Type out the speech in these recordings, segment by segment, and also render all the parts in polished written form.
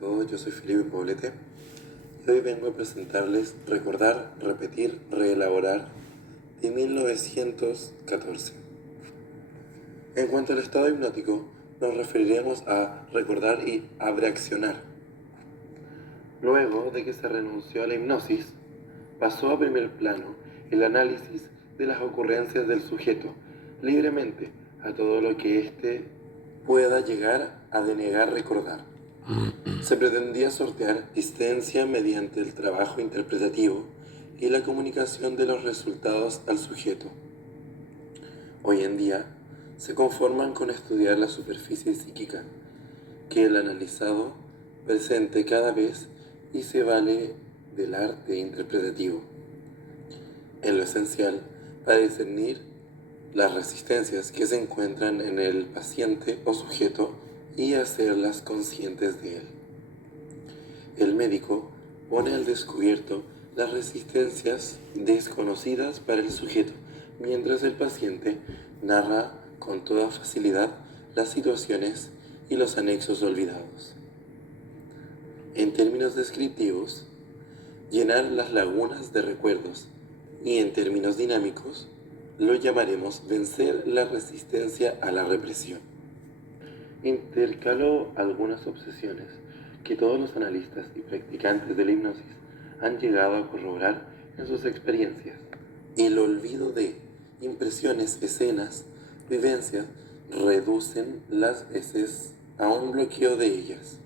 todos, yo soy Felipe Poblete y hoy vengo a presentarles Recordar, Repetir, Reelaborar de 1914. En cuanto al estado hipnótico, nos referiremos a recordar y abreaccionar. Luego de que se renunció a la hipnosis, pasó a primer plano el análisis de las ocurrencias del sujeto, libremente a todo lo que éste pueda llegar a denegar recordar. Se pretendía sortear existencia mediante el trabajo interpretativo y la comunicación de los resultados al sujeto. Hoy en día se conforman con estudiar la superficie psíquica que el analizado presente cada vez y se vale del arte interpretativo, en lo esencial para discernir las resistencias que se encuentran en el paciente o sujeto y hacerlas conscientes de él. El médico pone al descubierto las resistencias desconocidas para el sujeto, mientras el paciente narra con toda facilidad las situaciones y los anexos olvidados. En términos descriptivos, llenar las lagunas de recuerdos, y en términos dinámicos, lo llamaremos vencer la resistencia a la represión. Intercaló algunas obsesiones que todos los analistas y practicantes de la hipnosis han llegado a corroborar en sus experiencias. El olvido de impresiones, escenas, vivencias, reducen las veces a un bloqueo de ellas.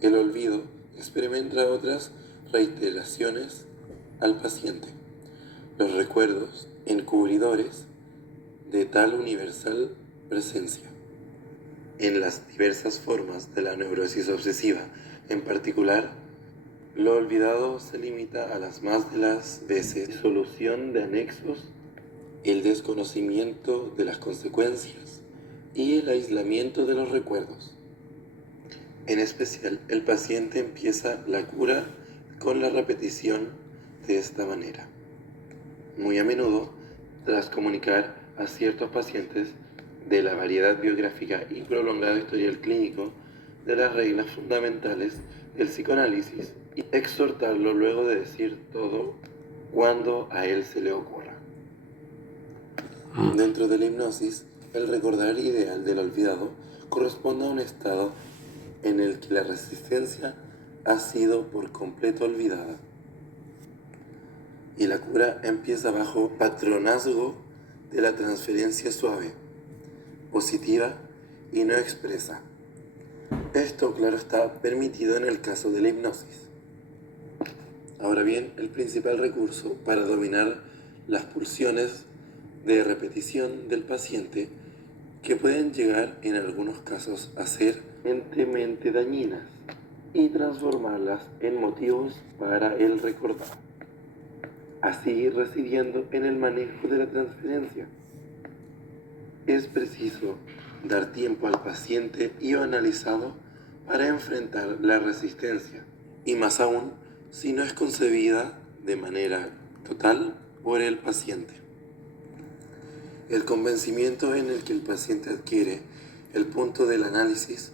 El olvido experimenta otras reiteraciones al paciente. Los recuerdos encubridores de tal universal presencia. En las diversas formas de la neurosis obsesiva, en particular, lo olvidado se limita a las más de las veces solución de anexos, el desconocimiento de las consecuencias y el aislamiento de los recuerdos. En especial, el paciente empieza la cura con la repetición de esta manera. Muy a menudo, tras comunicar a ciertos pacientes de la variedad biográfica y prolongado historial clínico de las reglas fundamentales del psicoanálisis y exhortarlo luego de decir todo cuando a él se le ocurra. Dentro de la hipnosis, el recordar ideal del olvidado corresponde a un estado en el que la resistencia ha sido por completo olvidada y la cura empieza bajo patronazgo de la transferencia suave, positiva y no expresa. Esto, claro está, permitido en el caso de la hipnosis. Ahora bien, el principal recurso para dominar las pulsiones de repetición del paciente, que pueden llegar en algunos casos a ser eminentemente dañinas, y transformarlas en motivos para el recordar, así residiendo en el manejo de la transferencia. Es preciso dar tiempo al paciente y al analizado para enfrentar la resistencia, y más aún si no es concebida de manera total por el paciente. El convencimiento en el que el paciente adquiere el punto del análisis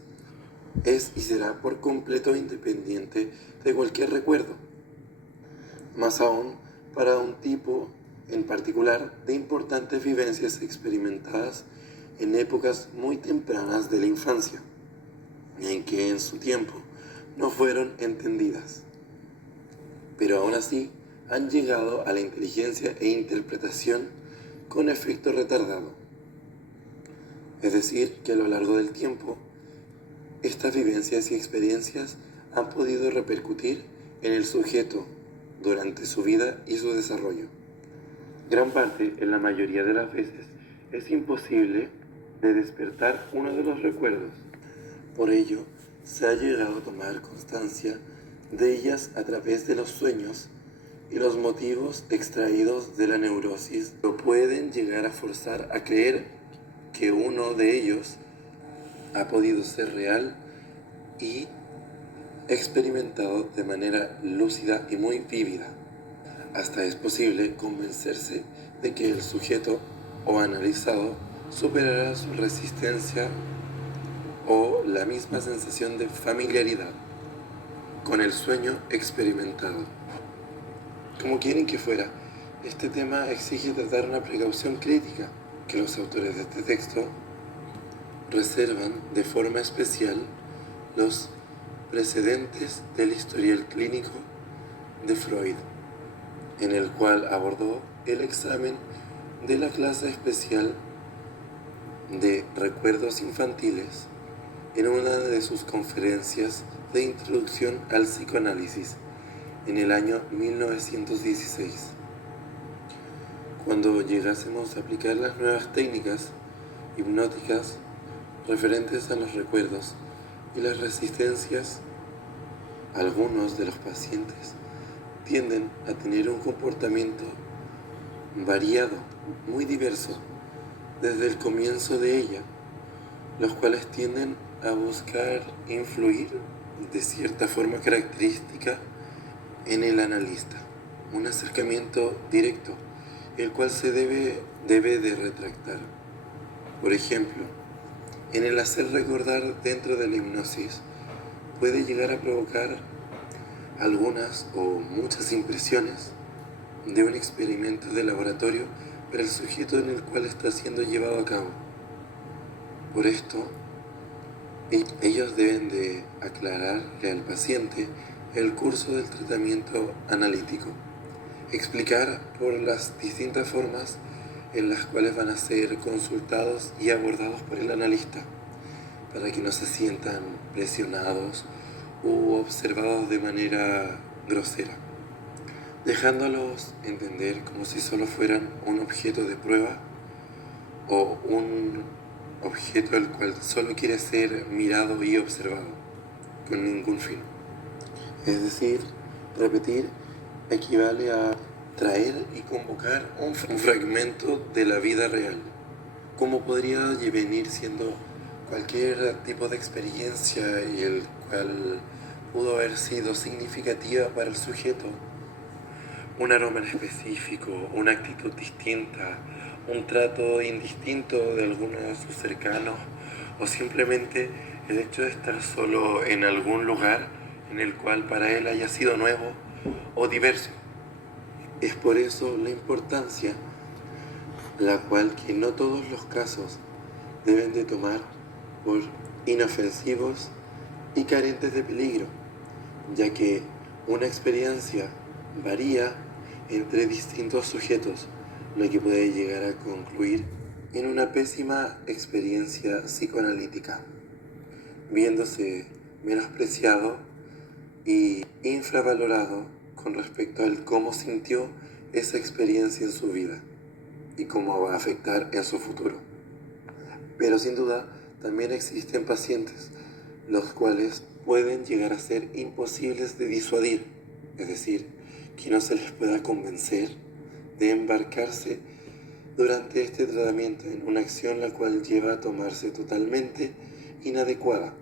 es y será por completo independiente de cualquier recuerdo, más aún para un tipo en particular de importantes vivencias experimentadas en épocas muy tempranas de la infancia, en que en su tiempo no fueron entendidas, pero aún así han llegado a la inteligencia e interpretación con efecto retardado. Es decir, que a lo largo del tiempo, estas vivencias y experiencias han podido repercutir en el sujeto durante su vida y su desarrollo. Gran parte, en la mayoría de las veces, es imposible de despertar uno de los recuerdos. Por ello, se ha llegado a tomar constancia de ellas a través de los sueños, y los motivos extraídos de la neurosis lo pueden llegar a forzar a creer que uno de ellos ha podido ser real y experimentado de manera lúcida y muy vívida. Hasta es posible convencerse de que el sujeto o analizado superará su resistencia o la misma sensación de familiaridad. con el sueño experimentado. Como quieren que fuera, este tema exige tratar una precaución crítica que los autores de este texto reservan de forma especial los precedentes del historial clínico de Freud, en el cual abordó el examen de la clase especial de recuerdos infantiles en una de sus conferencias de introducción al psicoanálisis en el año 1916. Cuando llegásemos a aplicar las nuevas técnicas hipnóticas referentes a los recuerdos y las resistencias, algunos de los pacientes tienden a tener un comportamiento variado, muy diverso, desde el comienzo de ella, los cuales tienden a buscar influir de cierta forma característica en el analista, un acercamiento directo, el cual se debe de retractar. Por ejemplo, en el hacer recordar dentro de la hipnosis puede llegar a provocar algunas o muchas impresiones de un experimento de laboratorio para el sujeto en el cual está siendo llevado a cabo. Por esto, ellos deben de aclararle al paciente el curso del tratamiento analítico, explicar por las distintas formas en las cuales van a ser consultados y abordados por el analista, para que no se sientan presionados u observados de manera grosera, dejándolos entender como si solo fueran un objeto de prueba o un objeto el cual solo quiere ser mirado y observado, con ningún fin. Es decir, repetir equivale a traer y convocar un fragmento de la vida real, como podría venir siendo cualquier tipo de experiencia y el cual pudo haber sido significativa para el sujeto. Un aroma en específico, una actitud distinta, un trato indistinto de alguno de sus cercanos, o simplemente el hecho de estar solo en algún lugar en el cual para él haya sido nuevo o diverso. Es por eso la importancia, la cual que no todos los casos deben de tomar por inofensivos y carentes de peligro, ya que una experiencia varía entre distintos sujetos, lo que puede llegar a concluir en una pésima experiencia psicoanalítica, viéndose menospreciado y infravalorado con respecto al cómo sintió esa experiencia en su vida y cómo va a afectar en su futuro. Pero sin duda también existen pacientes los cuales pueden llegar a ser imposibles de disuadir, es decir, que no se les pueda convencer de embarcarse durante este tratamiento en una acción la cual lleva a tomarse totalmente inadecuada.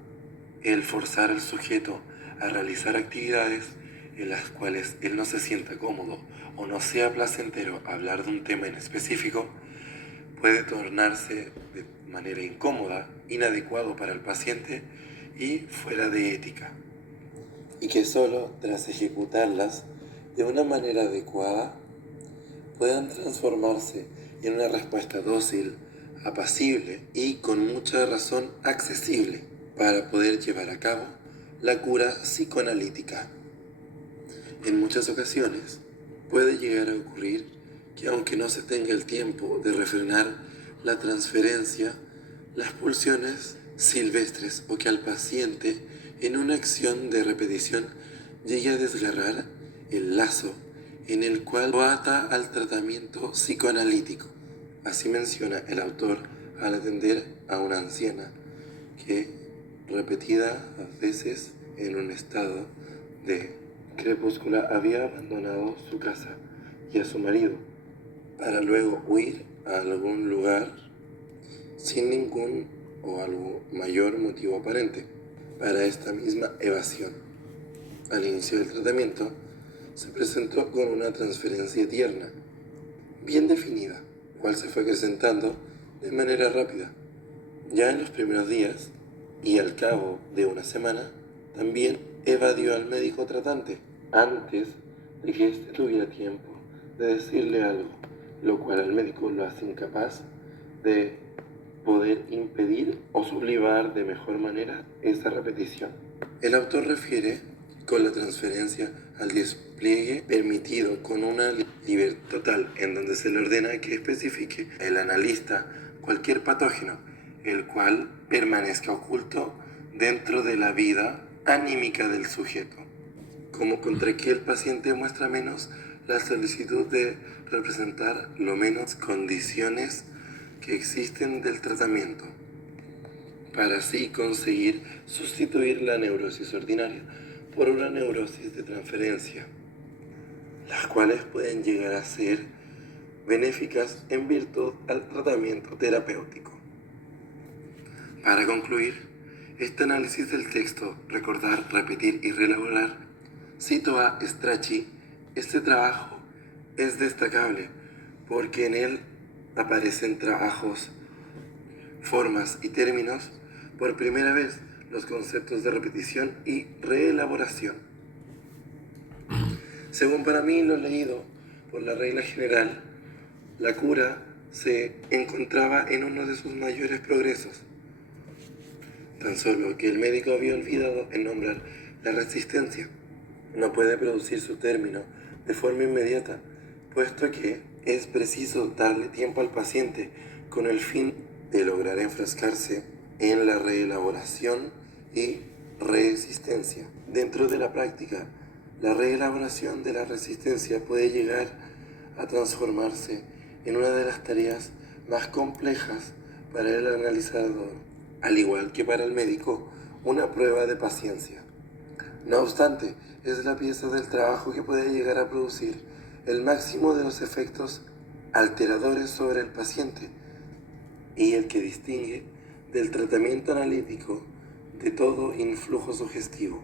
El forzar al sujeto a realizar actividades en las cuales él no se sienta cómodo o no sea placentero hablar de un tema en específico puede tornarse de manera incómoda, inadecuado para el paciente y fuera de ética, y que solo tras ejecutarlas de una manera adecuada puedan transformarse en una respuesta dócil, apacible y con mucha razón accesible para poder llevar a cabo la cura psicoanalítica. En muchas ocasiones puede llegar a ocurrir que aunque no se tenga el tiempo de refrenar la transferencia, las pulsiones silvestres o que al paciente en una acción de repetición llegue a desgarrar el lazo en el cual lo ata al tratamiento psicoanalítico. Así menciona el autor al atender a una anciana que repetidas veces en un estado de crepúscula había abandonado su casa y a su marido para luego huir a algún lugar sin ningún o algo mayor motivo aparente para esta misma evasión. Al inicio del tratamiento se presentó con una transferencia tierna, bien definida, cual se fue acrecentando de manera rápida. Ya en los primeros días y al cabo de una semana, también evadió al médico tratante antes de que éste tuviera tiempo de decirle algo, lo cual al médico lo hace incapaz de poder impedir o sublimar de mejor manera esa repetición. El autor refiere con la transferencia al despliegue permitido con una libertad total, en donde se le ordena que especifique el analista cualquier patógeno, el cual permanezca oculto dentro de la vida anímica del sujeto, como contra que el paciente muestra menos la solicitud de representar lo menos condiciones que existen del tratamiento, para así conseguir sustituir la neurosis ordinaria por una neurosis de transferencia, las cuales pueden llegar a ser benéficas en virtud al tratamiento terapéutico. Para concluir este análisis del texto, recordar, repetir y reelaborar, cito a Strachey. Este trabajo es destacable porque en él aparecen trabajos, formas y términos, por primera vez los conceptos de repetición y reelaboración. Según para mí lo leído por la regla general, la cura se encontraba en uno de sus mayores progresos, tan solo que el médico había olvidado en nombrar la resistencia. No puede producir su término de forma inmediata, puesto que es preciso darle tiempo al paciente con el fin de lograr enfrascarse en la reelaboración y resistencia. Dentro de la práctica, la reelaboración de la resistencia puede llegar a transformarse en una de las tareas más complejas para el analizador, al igual que para el médico, una prueba de paciencia. No obstante, es la pieza del trabajo que puede llegar a producir el máximo de los efectos alteradores sobre el paciente y el que distingue del tratamiento analítico de todo influjo sugestivo.